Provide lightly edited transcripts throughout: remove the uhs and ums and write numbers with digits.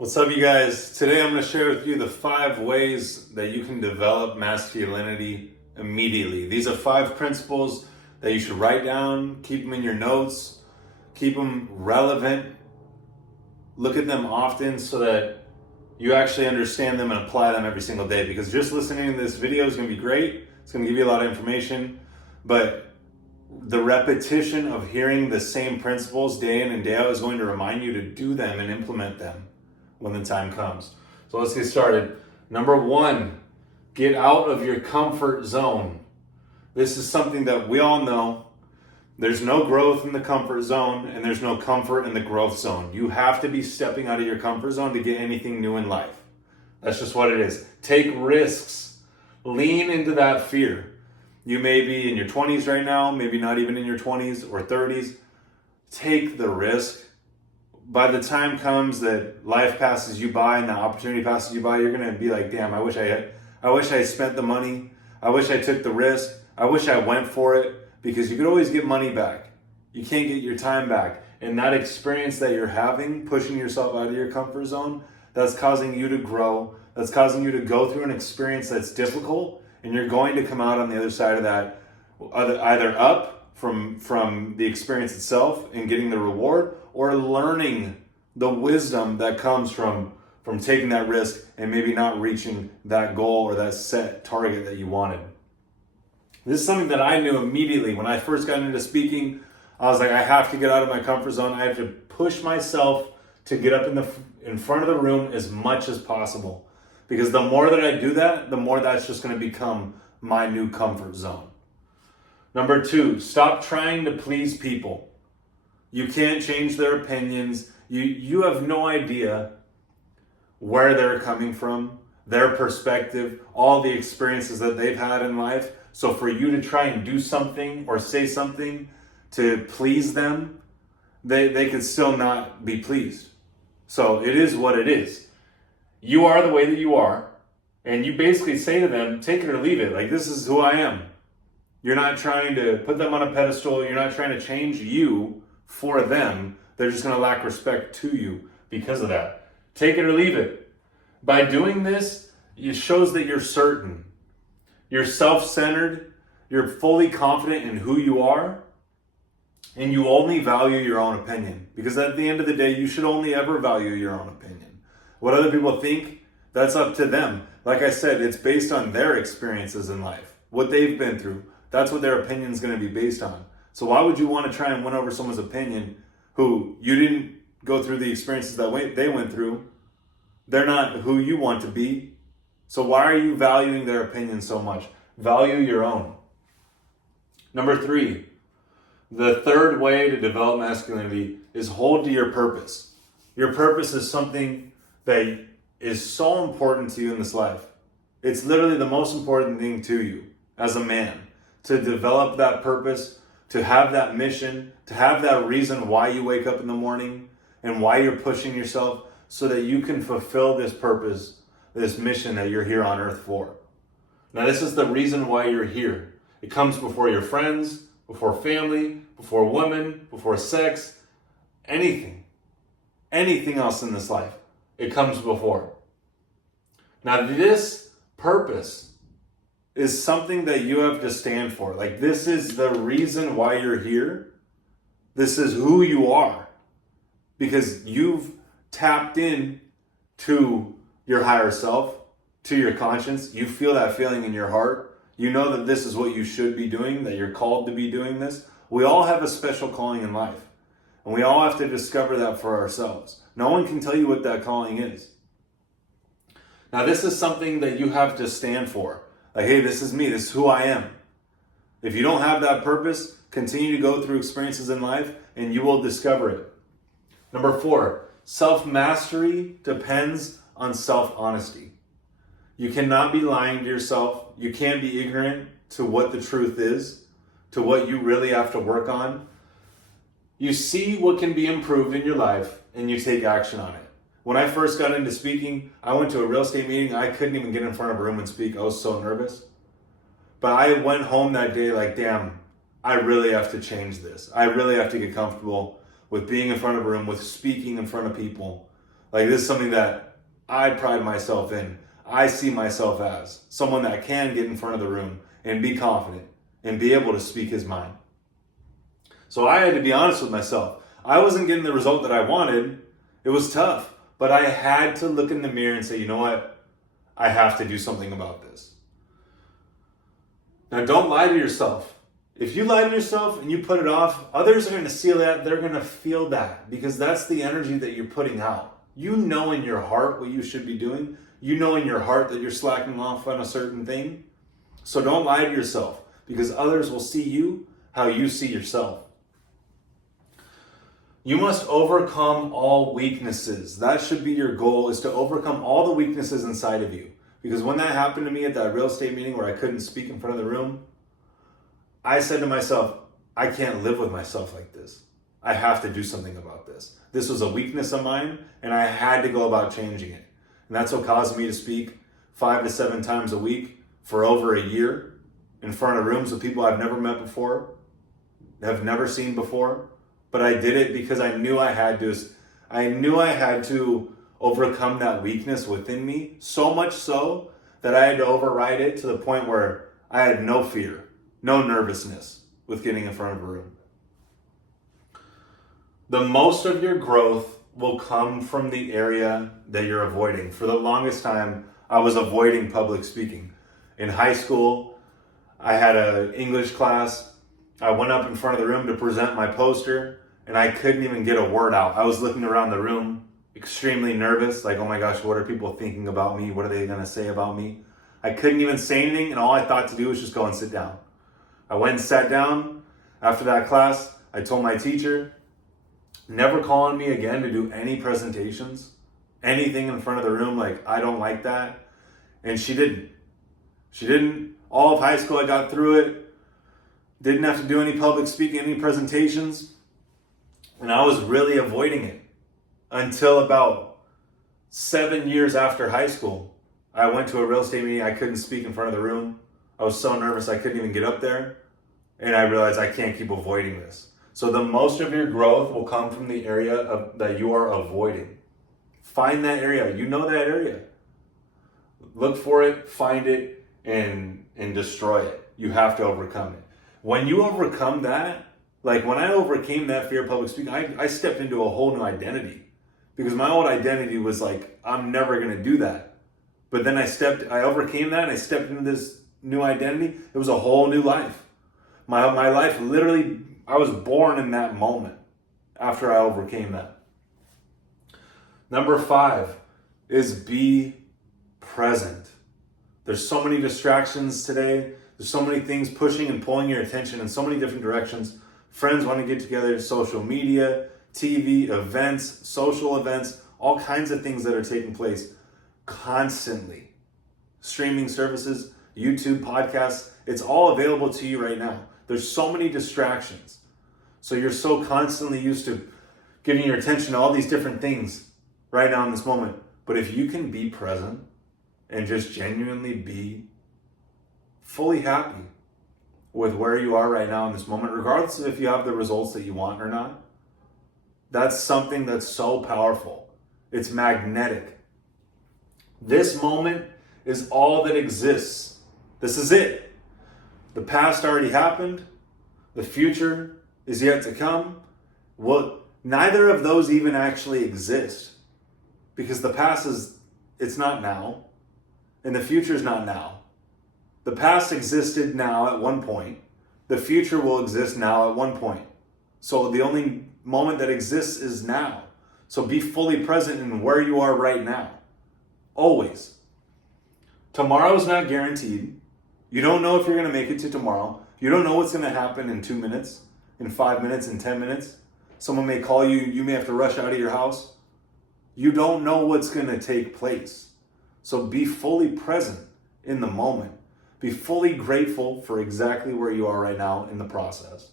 What's up, you guys? Today I'm going to share with you the 5 ways that you can develop masculinity immediately. These are 5 principles that you should write down, keep them in your notes, keep them relevant, look at them often so that you actually understand them and apply them every single day. Because just listening to this video is going to be great. It's going to give you a lot of information, but the repetition of hearing the same principles day in and day out is going to remind you to do them and implement them when the time comes. So let's get started. Number 1, get out of your comfort zone. This is something that we all know. There's no growth in the comfort zone, and there's no comfort in the growth zone. You have to be stepping out of your comfort zone to get anything new in life. That's just what it is. Take risks. Lean into that fear. You may be in your 20s right now, maybe not even in your 20s or 30s. Take the risk. By the time comes that life passes you by and the opportunity passes you by, you're going to be like, damn, I wish I spent the money. I wish I took the risk. I wish I went for it, because you could always get money back. You can't get your time back. And that experience that you're having, pushing yourself out of your comfort zone, that's causing you to grow. That's causing you to go through an experience that's difficult, and you're going to come out on the other side of that either up from the experience itself and getting the reward, or learning the wisdom that comes from taking that risk and maybe not reaching that goal or that set target that you wanted. This is something that I knew immediately when I first got into speaking. I was like, I have to get out of my comfort zone. I have to push myself to get up in front of the room as much as possible. Because the more that I do that, the more that's just going to become my new comfort zone. Number 2, stop trying to please people. You can't change their opinions. You have no idea where they're coming from, their perspective, all the experiences that they've had in life. So for you to try and do something or say something to please them, they could still not be pleased. So it is what it is. You are the way that you are, and you basically say to them, take it or leave it. Like, this is who I am. You're not trying to put them on a pedestal. You're not trying to change you for them. They're just going to lack respect to you because of that. Take it or leave it. By doing this, it shows that you're certain. You're self-centered. You're fully confident in who you are. And you only value your own opinion. Because at the end of the day, you should only ever value your own opinion. What other people think, that's up to them. Like I said, it's based on their experiences in life. What they've been through. That's what their opinion is going to be based on. So why would you want to try and win over someone's opinion who you didn't go through the experiences that they went through? They're not who you want to be. So why are you valuing their opinion so much? Value your own. Number 3, the third way to develop masculinity is hold to your purpose. Your purpose is something that is so important to you in this life. It's literally the most important thing to you as a man, to develop that purpose, to have that mission, to have that reason why you wake up in the morning and why you're pushing yourself so that you can fulfill this purpose, this mission that you're here on earth for. Now, this is the reason why you're here. It comes before your friends, before family, before women, before sex, anything else in this life. It comes before. Now, this purpose is something that you have to stand for. Like, this is the reason why you're here. This is who you are. Because you've tapped in to your higher self, to your conscience. You feel that feeling in your heart. You know that this is what you should be doing, that you're called to be doing this. We all have a special calling in life. And we all have to discover that for ourselves. No one can tell you what that calling is. Now, this is something that you have to stand for. Like, hey, this is me. This is who I am. If you don't have that purpose, continue to go through experiences in life and you will discover it. Number 4, self-mastery depends on self-honesty. You cannot be lying to yourself. You can't be ignorant to what the truth is, to what you really have to work on. You see what can be improved in your life and you take action on it. When I first got into speaking, I went to a real estate meeting. I couldn't even get in front of a room and speak. I was so nervous. But I went home that day like, damn, I really have to change this. I really have to get comfortable with being in front of a room, with speaking in front of people, Like, this is something that I pride myself in. I see myself as someone that can get in front of the room and be confident and be able to speak his mind. So I had to be honest with myself. I wasn't getting the result that I wanted. It was tough, but I had to look in the mirror and say, you know what? I have to do something about this. Now, don't lie to yourself. If you lie to yourself and you put it off, others are going to see that. They're going to feel that, because that's the energy that you're putting out. You know in your heart what you should be doing. You know in your heart that you're slacking off on a certain thing. So don't lie to yourself, because others will see you how you see yourself. You must overcome all weaknesses. That should be your goal, is to overcome all the weaknesses inside of you. Because when that happened to me at that real estate meeting where I couldn't speak in front of the room, I said to myself, I can't live with myself like this. I have to do something about this. This was a weakness of mine, and I had to go about changing it. And that's what caused me to speak 5 to 7 times a week for over a year in front of rooms with people I've never met before, have never seen before. But I did it because I knew I had to. I knew I had to overcome that weakness within me, so much so that I had to override it to the point where I had no fear, no nervousness with getting in front of a room. The most of your growth will come from the area that you're avoiding. For the longest time, I was avoiding public speaking. In high school, I had an English class. I went up in front of the room to present my poster, and I couldn't even get a word out. I was looking around the room, extremely nervous, like, oh my gosh, what are people thinking about me? What are they going to say about me? I couldn't even say anything, and all I thought to do was just go and sit down. I went and sat down. After that class, I told my teacher, never call on me again to do any presentations, anything in front of the room. Like, I don't like that. And she didn't. She didn't. All of high school, I got through it. Didn't have to do any public speaking, any presentations. And I was really avoiding it until about 7 years after high school. I went to a real estate meeting. I couldn't speak in front of the room. I was so nervous I couldn't even get up there. And I realized I can't keep avoiding this. So the most of your growth will come from the area that you are avoiding. Find that area. You know that area. Look for it, find it, and destroy it. You have to overcome it. When you overcome that, like when I overcame that fear of public speaking, I stepped into a whole new identity. Because my old identity was like, I'm never going to do that. But then I overcame that and I stepped into this new identity. It was a whole new life. My life literally, I was born in that moment after I overcame that. Number 5 is be present. There's so many distractions today. There's so many things pushing and pulling your attention in so many different directions. Friends want to get together, social media, TV, events, social events, all kinds of things that are taking place constantly. Streaming services, YouTube, podcasts, it's all available to you right now. There's so many distractions. So you're so constantly used to giving your attention to all these different things right now in this moment. But if you can be present and just genuinely be fully happy with where you are right now in this moment, regardless of if you have the results that you want or not, that's something that's so powerful. It's magnetic. This moment is all that exists. This is it. The past already happened. The future is yet to come. Well, neither of those even actually exist, because the past it's not now, and the future is not now. The past existed now at one point. The future will exist now at one point. So the only moment that exists is now. So be fully present in where you are right now. Always. Tomorrow is not guaranteed. You don't know if you're going to make it to tomorrow. You don't know what's going to happen in 2 minutes, in 5 minutes, in 10 minutes. Someone may call you. You may have to rush out of your house. You don't know what's going to take place. So be fully present in the moment. Be fully grateful for exactly where you are right now in the process.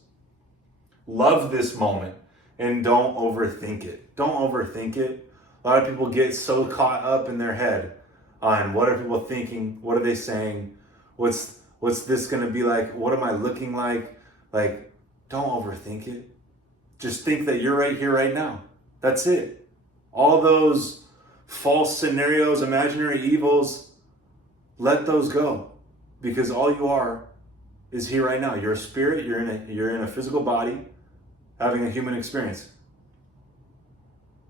Love this moment and don't overthink it. Don't overthink it. A lot of people get so caught up in their head on what are people thinking? What are they saying? What's this going to be like? What am I looking like? Like, don't overthink it. Just think that you're right here, right now. That's it. All those false scenarios, imaginary evils, let those go. Because all you are is here right now. You're a spirit, you're in a physical body, having a human experience.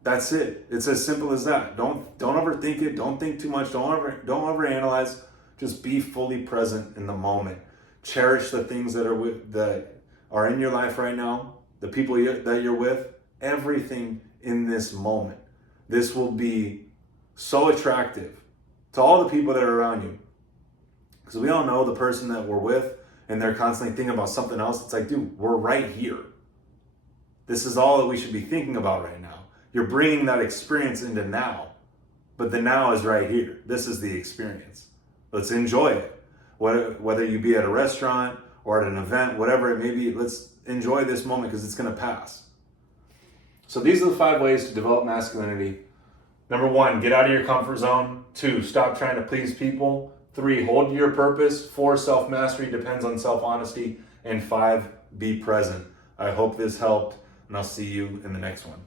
That's it. It's as simple as that. Don't overthink it. Don't think too much. Don't overanalyze. Just be fully present in the moment. Cherish the things that are in your life right now, the people that you're with, everything in this moment. This will be so attractive to all the people that are around you. Because we all know the person that we're with and they're constantly thinking about something else. It's like, dude, we're right here. This is all that we should be thinking about right now. You're bringing that experience into now, but the now is right here. This is the experience. Let's enjoy it. Whether you be at a restaurant or at an event, whatever it may be, let's enjoy this moment because it's going to pass. So these are the 5 ways to develop masculinity. Number 1, get out of your comfort zone. 2, stop trying to please people. 3, hold to your purpose. 4, self-mastery depends on self-honesty. And 5, be present. I hope this helped, and I'll see you in the next one.